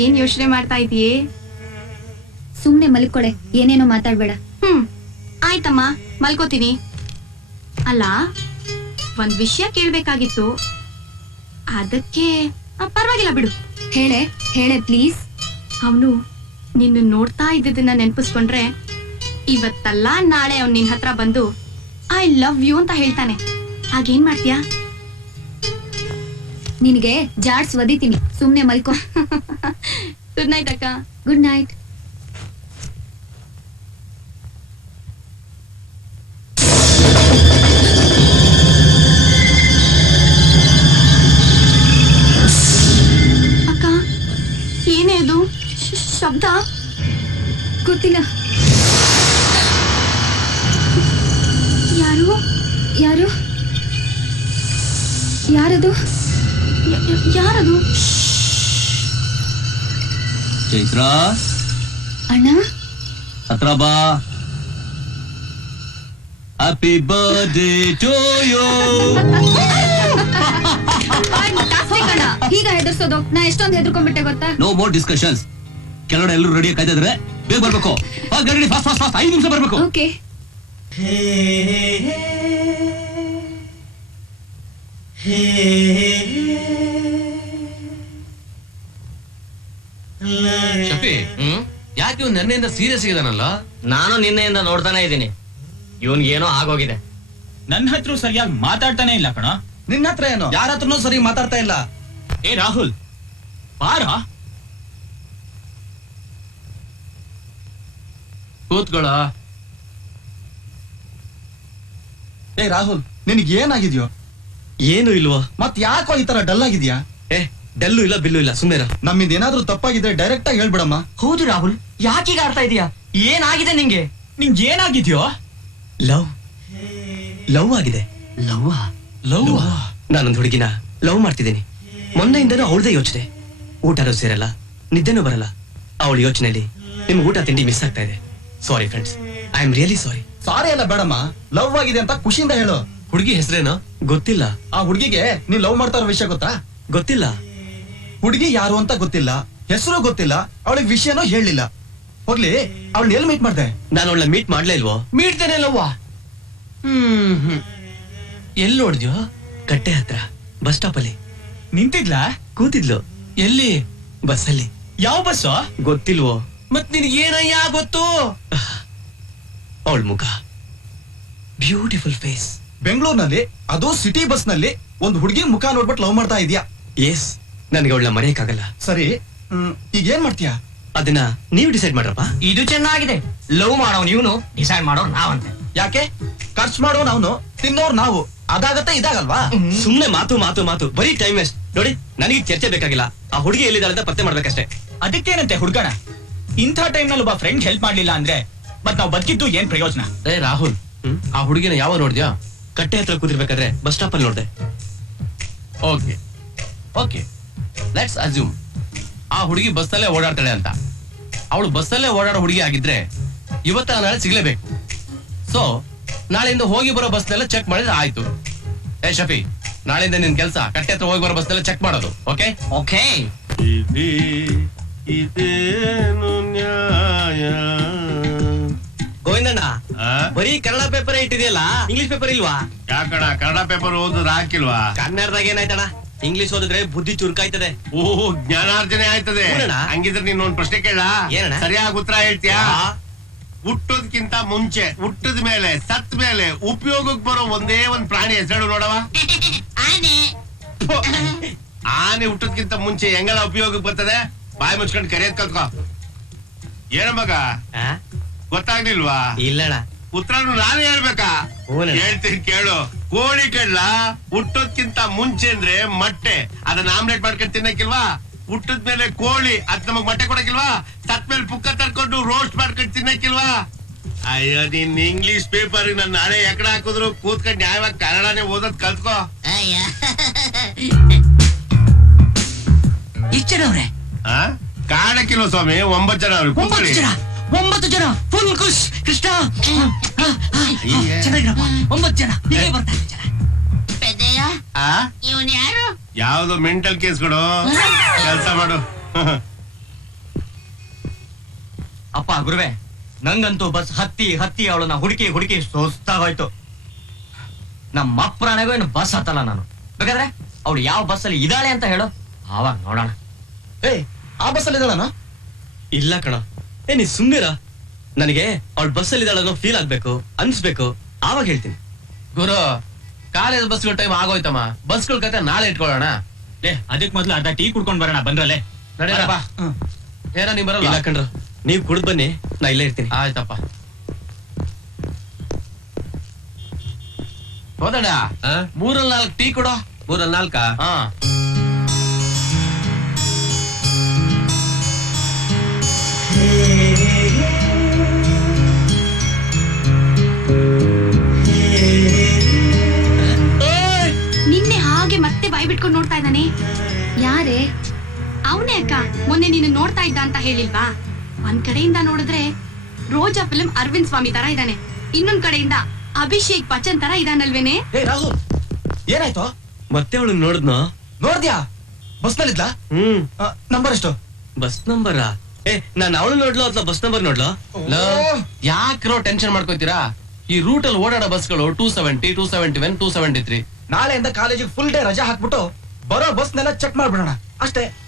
ಏನ್ ಯೋಚನೆ ಮಾಡ್ತಾ ಇದೀಯೇ ಸುಮ್ನೆ ಮಲ್ಕೊಳೆ ಏನೇನೋ ಮಾತಾಡ್ಬೇಡ. ಹ್ಮ್. ಆಯ್ತಮ್ಮ ಮಲ್ಕೋತೀನಿ. ಅಲ್ಲ ಒಂದ್ ವಿಷಯ ಕೇಳ್ಬೇಕಾಗಿತ್ತು. ಅದಕ್ಕೆ ಪರವಾಗಿಲ್ಲ ಬಿಡು. ಹೇಳೆ ಹೇಳೆ ಪ್ಲೀಸ್ ಅವನು ನಿನ್ನ ನೋಡ್ತಾ ಇದ್ದಿದ್ದನ್ನ ನೆನಪಿಸ್ಕೊಂಡ್ರೆ ಇವತ್ತಲ್ಲ ನಾಳೆ ಅವ್ನು ನಿನ್ ಹತ್ರ ಬಂದು ಐ ಲವ್ ಯು ಅಂತ ಹೇಳ್ತಾನೆ. ಹಾಗೇನ್ ಮಾಡ್ತೀಯಾ? ನಿನಗೆ ಜಾಡ್ಸ್ ಒದಿತೀನಿ. ಸುಮ್ನೆ ಮಲ್ಕೋ. ಗುಡ್ ನೈಟ್ ಅಕ್ಕ. ಗುಡ್ ನೈಟ್ ಶಬ್ದ? ಗೊತ್ತಿಲ್ಲ. ಯಾರು? ಯಾರು? ಯಾರದು? ಯಾರದು? ಚೈತ್ರ? ಅಣ್ಣ? ಹತ್ರ ಬಾ. ಹ್ಯಾಪಿ ಬರ್ಡೇ ಟು ಯು ಈಗ ಹೆದರ್ಸೋದು. ನಾ ಎಷ್ಟೊಂದು ಹೆದರ್ಕೊಂಡ್ಬಿಟ್ಟೆ ಗೊತ್ತಾ? ನೋ ಮೋರ್ ಡಿಸ್ಕಷನ್ಸ್ ಕೆಳಗಡೆ ಎಲ್ಲರೂ ರೆಡಿ ಕಾಯ್ತಾ ಇದ್ರೆ. ಬೇಗ ಬರ್ಬೇಕು. ಗಾಡಿ ಫಾಸ್ಟ್ ಫಾಸ್ಟ್ ಫಾಸ್ಟ್ ಐದು ನಿಮಿಷ ಬರ್ಬೇಕು. ಓಕೆ ಶಫಿ ಯಾಕೆ ಇವ್ನು ನಿನ್ನೆಯಿಂದ ಸೀರಿಯಸ್ ಆಗಿದಾನಲ್ಲ? ನಾನು ನಿನ್ನೆಯಿಂದ ನೋಡ್ತಾನೆ ಇದ್ದೀನಿ. ಇವನ್ಗೇನೋ ಆಗೋಗಿದೆ. ನನ್ನ ಹತ್ರ ಸರಿಯಾಗಿ ಮಾತಾಡ್ತಾನೆ ಇಲ್ಲ ಕಣ. ನಿನ್ನ ಹತ್ರ ಏನೋ? ಯಾರ ಹತ್ರನೂ ಸರಿ ಮಾತಾಡ್ತಾ ಇಲ್ಲ. ಏ ರಾಹುಲ್ ಬಾರ? ಕೂತ್ಕೊಳ. ಏ ರಾಹುಲ್ ನಿನಗೆ ಏನಾಗಿದ್ಯೋ? ಏನು ಇಲ್ವಾ? ಮತ್ ಯಾಕೋ ಈ ತರ ಡಲ್ ಆಗಿದ್ಯಾ? ಏ ಡಲ್ಲು ಇಲ್ಲ ಬಿಲ್ಲು ಇಲ್ಲ ಸುಮ್ಮನೆ ನಮ್ಮಿಂದ ಏನಾದ್ರೂ ತಪ್ಪಾಗಿದ್ರೆ ಡೈರೆಕ್ಟ್ ಆಗಿ ಹೇಳ್ಬಿಡಮ್ಮ. ಹೌದು ರಾಹುಲ್ ಯಾಕೀಗ ಆಡ್ತಾ ಇದೀಯಾ? ಏನಾಗಿದೆ ನಿಂಗೆ? ನಿಂಗೆ ಏನಾಗಿದ್ಯೋ? ಲವ್. ಲವ್ ಆಗಿದೆ. ಲವ್? ಲವ್ ನಾನೊಂದು ಹುಡುಗಿನ ಲವ್ ಮಾಡ್ತಿದ್ದೀನಿ. ಮೊನ್ನೆಯಿಂದನೂ ಅವಳದೇ ಯೋಚನೆ. ಊಟನೂ ಸೇರಲ್ಲ ನಿದ್ದೆನೂ ಬರಲ್ಲ. ಅವಳ ಯೋಚನೆಯಲ್ಲಿ ನಿಮ್ಗೆ ಊಟ ತಿಂಡಿ ಮಿಸ್ ಆಗ್ತಾ ಇದೆ. Sorry friends I am really sorry sorry ಅಲ್ಲ ಬೇಡಮ್ಮ. ಲವ್ ಆಗಿದೆ ಅಂತ ಖುಷಿಯಿಂದ ಹೇಳು. ಹುಡುಗಿ ಹೆಸರೇನು? ಗೊತ್ತಿಲ್ಲ. ಆ ಹುಡುಗಿಗೆ ನೀ ಲವ್ ಮಾಡ್ತಾರ ಇರೋ ವಿಷಯ ಗೊತ್ತಾ? ಗೊತ್ತಿಲ್ಲ. ಹುಡುಗಿ ಯಾರು ಅಂತ ಗೊತ್ತಿಲ್ಲ. ಹೆಸರು ಗೊತ್ತಿಲ್ಲ. ಅವಳಿಗೆ ವಿಷಯನೂ ಹೇಳಿಲ್ಲ. ಹೋಗ್ಲಿ ಅವಳನ್ನ ಎಲ್ಲಿ ಮೀಟ್ ಮಾಡ್ದೆ? ನಾನು ಅವಳ ಮೀಟ್ ಮಾಡ್ಲೇ ಇಲ್ವೋ? ಮೀಟ್ತೇನೆ ಲವ್ವ. ಹ್ಮ್ ಹ್ಮ್. ಎಲ್ಲಿ ನೋಡಿದ್ಯೋ? ಕಟ್ಟೆ ಹತ್ರ ಬಸ್ ಸ್ಟಾಪ್ ಅಲ್ಲಿ. ನಿಂತಿದ್ಲಾ? ಕೂತಿದ್ಲು. ಎಲ್ಲಿ? ಬಸ್ಸಲ್ಲಿ. ಯಾವ ಬಸ್ಸು? ಗೊತ್ತಿಲ್ವೋ? ಮತ್ ನಿನಗೆ ಏನಯ್ಯ ಗೊತ್ತು? ಅವಳ ಮುಖ. ಬ್ಯೂಟಿಫುಲ್ ಫೇಸ್ ಬೆಂಗಳೂರಿನಲ್ಲಿ ಅದು ಸಿಟಿ ಬಸ್ನಲ್ಲಿ ಒಂದು ಹುಡುಗಿ ಮುಖ ನೋಡ್ಬಿಟ್ಟು ಲವ್ ಮಾಡ್ತಾ ಇದೀಯಾ? ಎಸ್ ನನಗೆ ಅವಳನ್ನ ಮರೆಯಕ್ಕಾಗಲ್ಲ. ಸರಿ ಹ್ಮ್, ಈಗ ಏನ್ ಮಾಡ್ತೀಯ? ಅದನ್ನ ನೀವು ಡಿಸೈಡ್ ಮಾಡ್ರಪ್ಪ. ಇದು ಚೆನ್ನಾಗಿದೆ. ಲವ್ ಮಾಡೋನ್ ಇವನು ಡಿಸೈಡ್ ಮಾಡೋರ್ ನಾವಂತೆ. ಯಾಕೆ? ಖರ್ಚು ಮಾಡೋನ್ ಅವನು ತಿನ್ನೋರ್ ನಾವು. ಅದಾಗತ್ತೆ ಇದಾಗಲ್ವಾ? ಸುಮ್ನೆ ಮಾತು ಮಾತು ಮಾತು. ಬರೀ ಟೈಮ್ ವೇಸ್ಟ್ ನೋಡಿ ನನಗೆ ಚರ್ಚೆ ಬೇಕಾಗಿಲ್ಲ. ಆ ಹುಡುಗಿ ಎಲ್ಲಿದ್ದಾಳೆ ಅಂತ ಪತ್ತೆ ಮಾಡ್ಬೇಕಷ್ಟೇ. ಅದಕ್ಕೇನಂತೆ ಹುಡ್ಗಣ ಇಂಥ ಟೈಮ್ನಲ್ಲಿ ಒಬ್ಬ ಫ್ರೆಂಡ್ ಹೆಲ್ಪ್ ಮಾಡ್ಲಿಲ್ಲ ಅಂದ್ರೆ ಮತ್ ನಾವ್ ಬದುಕಿದ್ದು ಏನ್ ಪ್ರಯೋಜನ? ಏ ರಾಹುಲ್ ಆ ಹುಡುಗಿನ ಯಾವ ನೋಡಿದ್ಯಾ? ಕಟ್ಟೆ ಹತ್ರ ಕೂತಿರ್ಬೇಕಾದ್ರೆ ಬಸ್ ಸ್ಟಾಪ್ ಅಲ್ಲಿ ನೋಡಿದೆ. ಓಕೆ. ಓಕೆ ಲೆಟ್ಸ್ ಅಸ್ಯೂಮ್ ಆ ಹುಡುಗಿ ಬಸ್ಸಲ್ಲೇ ಓಡಾಡ್ತಾಳೆ ಅಂತ. ಅವಳು ಬಸ್ಸಲ್ಲೇ ಓಡಾಡೋ ಹುಡುಗಿ ಆಗಿದ್ರೆ ಇವತ್ತ ನಾಳೆ ಸಿಗ್ಲೇಬೇಕು. ಸೊ ನಾಳೆಯಿಂದ ಹೋಗಿ ಬರೋ ಬಸ್ನೆಲ್ಲ ಚೆಕ್ ಮಾಡಿದ್ರೆ ಆಯ್ತು. ಏ ಶಫಿ ನಾಳೆಯಿಂದ ನಿನ್ ಕೆಲಸ ಕಟ್ಟೆ ಹತ್ರ ಹೋಗಿ ಬರೋ ಬಸ್ನೆಲ್ಲ ಚೆಕ್ ಮಾಡೋದು ಓಕೆ ಓಕೆ ಇದೇನು ನ್ಯಾಯ? ಗೋವಿಂದಣ್ಣ? ಬರೀ ಕನ್ನಡ ಪೇಪರ್ ಇಟ್ಟಿದೆಯಲ್ಲ ಇಂಗ್ಲಿಷ್ ಪೇಪರ್ ಇಲ್ವಾ? ಯಾಕಣ ಕನ್ನಡ ಪೇಪರ್ ಓದಿದ್ರೆ ಹಾಕಿಲ್ವಾ ಕನ್ನಡದಾಗ ಏನಾಯ್ತಣ್ಣ? ಇಂಗ್ಲಿಷ್ ಓದಿದ್ರೆ ಬುದ್ಧಿ ಚುರುಕಾಯ್ತದೆ. ಓಹ್ ಜ್ಞಾನಾರ್ಜನೆ ಆಯ್ತದೆ. ಹಂಗಿದ್ರೆ ನೀನ್ ಒಂದ್ ಪ್ರಶ್ನೆ ಕೇಳ. ಏನಣ್ಣ? ಸರಿಯಾಗಿ ಉತ್ತರ ಹೇಳ್ತೀಯಾ? ಆ? ಹುಟ್ಟೋದ್ಕಿಂತ ಮುಂಚೆ ಹುಟ್ಟದ ಮೇಲೆ ಸತ್ ಮೇಲೆ ಉಪಯೋಗಕ್ಕೆ ಬರೋ ಒಂದೇ ಒಂದ್ ಪ್ರಾಣಿ ಹೆಸರು ನೋಡವ ಆನೆ ಹುಟ್ಟೋದ್ಕಿಂತ ಮುಂಚೆ ಹೆಂಗಲ್ಲ ಉಪಯೋಗಕ್ಕೆ ಬರ್ತದೆ? ಬಾಯಿ ಮುಚ್ಕೊಂಡು ಕರೆಯದ್ ಕಲ್ತ್ಕೋ. ಏನ ಮಗ? ಆ? ಗೊತ್ತಾಗ್ಲಿಲ್ವಾ? ಇಲ್ಲಣ್ಣ. ಉತ್ತರನು ನಾನು ಹೇಳ್ಬೇಕಾ? ಹೂನಣ್ಣ. ಹೇಳ್ತೀನಿ ಕೇಳು. ಕೋಳಿ ಕಡ್ಲ ಹುಟ್ಟೋದ್ಕಿಂತ ಮುಂಚೆ ಅಂದ್ರೆ ಮೊಟ್ಟೆ. ಅದನ್ನ ಆಮ್ಲೆಟ್ ಮಾಡ್ಕೊಂಡು ತಿನ್ನಕ್ಕಿಲ್ವಾ? ಹುಟ್ಟದ ಮೇಲೆ ಕೋಳಿ ಅದ್ ನಮಗ್ ಮೊಟ್ಟೆ ಕೊಡಕ್ಕಿಲ್ವಾ? ಸತ್ ಮೇಲೆ ಪುಕ್ಕ ತರ್ಕೊಂಡು ರೋಸ್ಟ್ ಮಾಡ್ಕೊಂಡು ತಿನ್ನಕ್ಕಿಲ್ವಾ? ಅಯ್ಯೋ ನಿನ್ ಇಂಗ್ಲಿಷ್ ಪೇಪರ್ ನನ್ನ ನಾಳೆ ಎಕಡೆ ಹಾಕಿದ್ರು ಕೂತ್ಕೊಂಡು ನ್ಯಾಯವಾಗಿ ಕನ್ನಡನೇ ಓದೋದ್ ಕಲ್ತ್ಕೋ. ಅವ್ರೆ? ಆ? ಕಾಣಕ್ಕಿಲ್ವ ಸ್ವಾಮಿ? ಒಂಬತ್ತು ಜನ ಅವ್ರು ಒಂಬತ್ತು ಕೂತ್ಕೊಳ್ಳಿ. ಜನ. ಒಂಬತ್ತು ಜನ. ಫುಲ್ ಖುಷ್. ಕೃಷ್ಣ. ಅಯ್ಯೇ. ಚೆನ್ನಾಗಿರಪ್ಪ ಒಂಬತ್ತು ಜನ. ಹೀಗೆ ಬರ್ತಾರೆ ಜನ. ಆ? ಯಾವ್ದು ಮೆಂಟಲ್ ಕೇಸ್ಗಳು ಕೆಲಸ ಮಾಡು. ಅಪ್ಪ ಗುರುವೆ ನಂಗಂತೂ ಬಸ್ ಹತ್ತಿ ಹತ್ತಿ ಅವಳನ್ನ ಹುಡುಕಿ ಹುಡುಕಿ ಸುಸ್ತಾಗೋಯ್ತು. ನಮ್ಮ ಅಪ್ಪರಾಣೆಗೂ ಏನು ಬಸ್ ಹತ್ತಲ್ಲ ನಾನು. ಬೇಕಾದ್ರೆ ಅವಳು ಯಾವ ಬಸ್ಸಲ್ಲಿ ಇದ್ದಾಳೆ ಅಂತ ಹೇಳು. ಆವಾಗ ನೋಡೋಣ. ಏಯ್ ಆ ಬಸ್ ಅಲ್ಲಿ ಇದ್ದಾಳನ? ಇಲ್ಲ ಕಣ. ಏ ನೀ ಸುಮ್ನಿರ. ನನಗೆ ಅವಳ ಬಸ್ಸಲ್ಲಿ ಇದ್ದಾಳೆ ಅನ್ನೋ ಫೀಲ್ ಆಗ್ಬೇಕು ಅನ್ಸ್ಬೇಕು. ಆವಾಗ ಹೇಳ್ತೀನಿ. ಗುರು ಕಾಲೇಜ್ ಬಸ್ಗಳ ಟೈಮ್ ಆಗೋಯ್ತಮ್ಮ. ಬಸ್ಗಳ ಕತೆ ನಾಳೆ ಇಟ್ಕೊಳ್ಳೋಣ. ಏ ಅದಕ್ಕೆ ಮೊದ್ಲು ಅರ್ಧ ಟೀ ಕುಡ್ಕೊಂಡ್ ಬರೋಣ ಬಂದ್ರಲ್ಲೇ. ಏನೋ ಏನ ನೀ ಇಲ್ಲ ಬರಲ್ಲ ಕಣ್ರ. ನೀವ್ ಕುಡ್ದ್ ಬನ್ನಿ ನಾ ಇಲ್ಲೇ ಇರ್ತೀನಿ. ಆಯ್ತಪ್ಪ. ಹೋದಣ್ಣ ಮೂರಲ್ ನಾಲ್ಕು ಟೀ ಕೊಡೋ. ಮೂರಲ್ ನಾಲ್ಕ? ಹಾ. ಬಿಟ್ಕೊಂಡು ನೋಡ್ತಾ ಇದ್ದಾನೆ? ಯಾರೇ? ಅವನೇ ಅಕ್ಕ. ಮೊನ್ನೆ ನೀನು ನೋಡ್ತಾ ಇದ್ದ ಅಂತ ಹೇಳಿಲ್ವಾ? ಒಂದ್ ಕಡೆಯಿಂದ ನೋಡಿದ್ರೆ ರೋಜಾ ಫಿಲ್ಮ್ ಅರವಿಂದ್ ಸ್ವಾಮಿ ತರ ಇದ್ದಾನೆ. ಇನ್ನೊಂದ್ ಕಡೆಯಿಂದ ಅಭಿಷೇಕ್ ಬಚ್ಚನ್ ತರ ಇದಾನಲ್ವೇನೆ ರಾಹುಲ್ ಏನಾಯ್ತು? ಮತ್ತೆ ಅವಳು ನೋಡಿದ್ನೋ? ನೋಡ್ದ್ಯಾ? ಬಸ್ ನಲ್ಲಿದ್ಲಾ ಹ್ಮ್ ನಂಬರ್ ಎಷ್ಟು? Bus number? ಏ ನಾನ್ ಅವಳು ನೋಡ್ಲೋ ಅಥವಾ ಬಸ್ ನಂಬರ್ ನೋಡ್ಲೋ? ಯಾಕ್ರೋ ಟೆನ್ಷನ್ ಮಾಡ್ಕೋತೀರಾ? ಈ ರೂಟ್ ಅಲ್ಲಿ ಓಡಾಡೋ ಬಸ್ಗಳು two seventy two seventy one two seventy three ನಾಳೆಯಿಂದ ಕಾಲೇಜಿಗೆ ಫುಲ್ ಡೇ ರಜಾ ಹಾಕ್ಬಿಟ್ಟು ಬರೋ ಬಸ್ನೆಲ್ಲ ಚೆಕ್ ಮಾಡ್ಬಿಡೋಣ. ಅಷ್ಟೇ.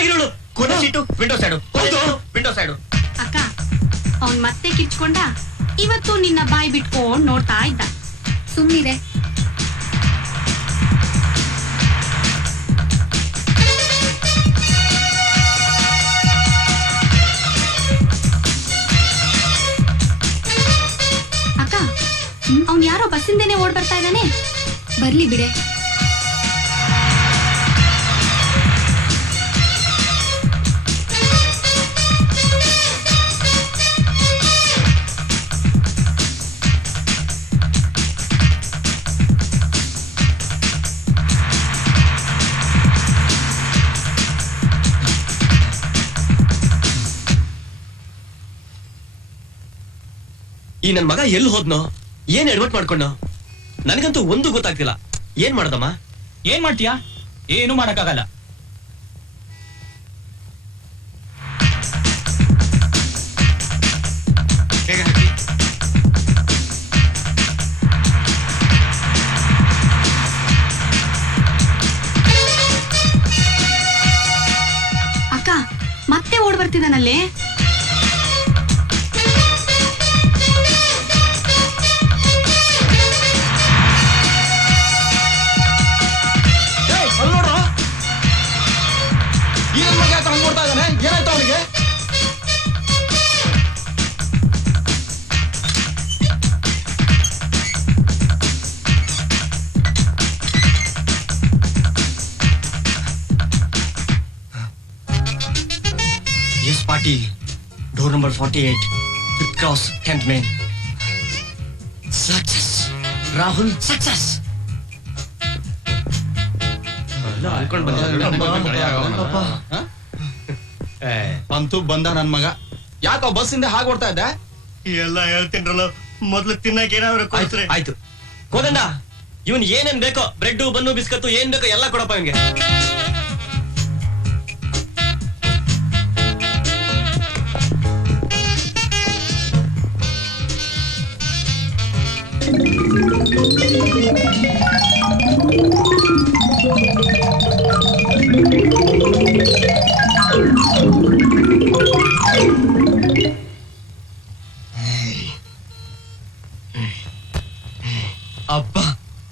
ಚೆನ್ನಾಗಿರೋಳು ಕೊನೆ ಸೀಟು ವಿಂಡೋ ಸೈಡು ಹೌದು. ವಿಂಡೋ ಸೈಡು ಅಕ್ಕ ಅವ್ನ್ ಮತ್ತೆ ಕಿಚ್ಕೊಂಡ ಇವತ್ತು ನಿನ್ನ ಬಾಯಿ ಬಿಟ್ಕೊಂಡು ನೋಡ್ತಾ ಇದ್ದ. ಸುಮ್ಮನಿರೆ ಅಕ್ಕ ಅವ್ನ್ ಯಾರೋ ಬಸ್ಸಿಂದನೇ ಓಡ್ ಬರ್ತಾ ಇದ್ದಾನೆ? ಬರ್ಲಿ ಬಿಡೆ. ಈ ನನ್ ಮಗ ಎಲ್ಲಿ ಹೋದ್ನೋ? ಏನ್ ಎಡವಟ್ ಮಾಡ್ಕೊಂಡ ನನಗಂತೂ ಒಂದು ಗೊತ್ತಾಗ್ತಿಲ್ಲ. ಏನ್ ಮಾಡ್ದಮ್ಮ? ಏನ್ ಮಾಡ್ತೀಯಾ? ಏನು ಮಾಡಕ್ಕಾಗಲ್ಲ. ಅಕ್ಕ ಮತ್ತೆ ಓಡ್ ಬರ್ತಿದ್ದಾನಲ್ಲೇ? Number forty eight fifth cross tenth main success Rahul success ಅಂತೂ ಬಂದ. ನನ್ ಮಗ. ಯಾಕೋ ಬಸ್ಸಿಂದ ಹಾಗೆ ಓಡ್ತಾ ಇದ್ದೆ? ಎಲ್ಲ ಹೇಳ್ತೀನ್ರಲ್ಲ ಮೊದ್ಲು ತಿನ್ನಕ್ ಏನಾದ್ರು ಆಯ್ತು ಕೋದಂಡ ಇವನ್ ಏನೇನ್ ಬೇಕೋ ಬ್ರೆಡ್ ಬನ್ನು ಬಿಸ್ಕತ್ತು ಏನ್ ಬೇಕೋ ಎಲ್ಲ ಕೊಡಪ್ಪ ಇವನ್ಗೆ. ಅಬ್ಬ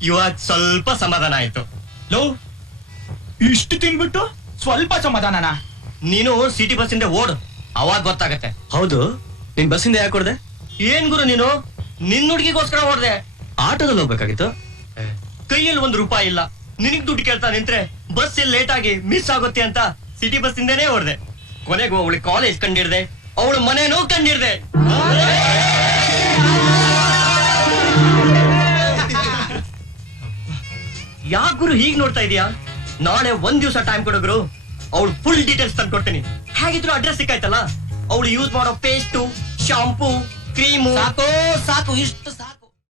ಇವತ್ ಸ್ವಲ್ಪ ಸಮಾಧಾನ ಆಯ್ತು. ಲೋ ಇಷ್ಟು ತಿನ್ಬಿಟ್ಟು ಸ್ವಲ್ಪ ಸಮಾಧಾನನಾ? ನೀನು ಸಿಟಿ ಬಸ್ಸಿಂದ ಓಡು ಅವಾಗ ಗೊತ್ತಾಗತ್ತೆ. ಹೌದು ನಿನ್ ಬಸ್ಸಿಂದ ಯಾಕೆ ಹೊಡ್ದೆ ಏನ್ ಗುರು ನೀನು? ನಿನ್ ಹುಡುಗಿಗೋಸ್ಕರ ಹೊಡ್ದೆ ಆಟೋದಲ್ಲಿ ಹೋಗ್ಬೇಕಾಗಿತ್ತು? ಕೈಯಲ್ಲಿ ಒಂದ್ ರೂಪಾಯಿ ಇಲ್ಲ. ನಿನಗ್ ದುಡ್ಡು ಕೇಳ್ತಾ ನಿಂತ್ರೆ ಬಸ್ ಲೇಟ್ ಆಗಿ ಮಿಸ್ ಆಗುತ್ತೆ ಅಂತ ಸಿಟಿ ಬಸ್ ಇಂದನೇ ಹೊಡ್ದೆ. ಕೊನೆಗೂ ಅವಳು ಕಾಲೇಜ್ ಕಂಡಿಡ್ದೆ, ಅವಳು ಮನೆನೂ ಕಂಡಿಡ್ದೆ. ಯಾ ಗುರು ಹೀಗ್ ನೋಡ್ತಾ ಇದೀಯಾ? ನಾಳೆ ಒಂದ್ ದಿವಸ ಟೈಮ್ ಕೊಡೋಗ್ರು ಅವಳು ಫುಲ್ ಡೀಟೇಲ್ಸ್ ತಂದು ಕೊಡ್ತೀನಿ. ಹೇಗಿದ್ರು ಅಡ್ರೆಸ್ ಸಿಕ್ಕಾಯ್ತಲ್ಲ? ಅವಳು ಯೂಸ್ ಮಾಡೋ ಪೇಸ್ಟು ಶಾಂಪೂ ಕ್ರೀಮು ಸಾಕು ಸಾಕು, ಇಷ್ಟು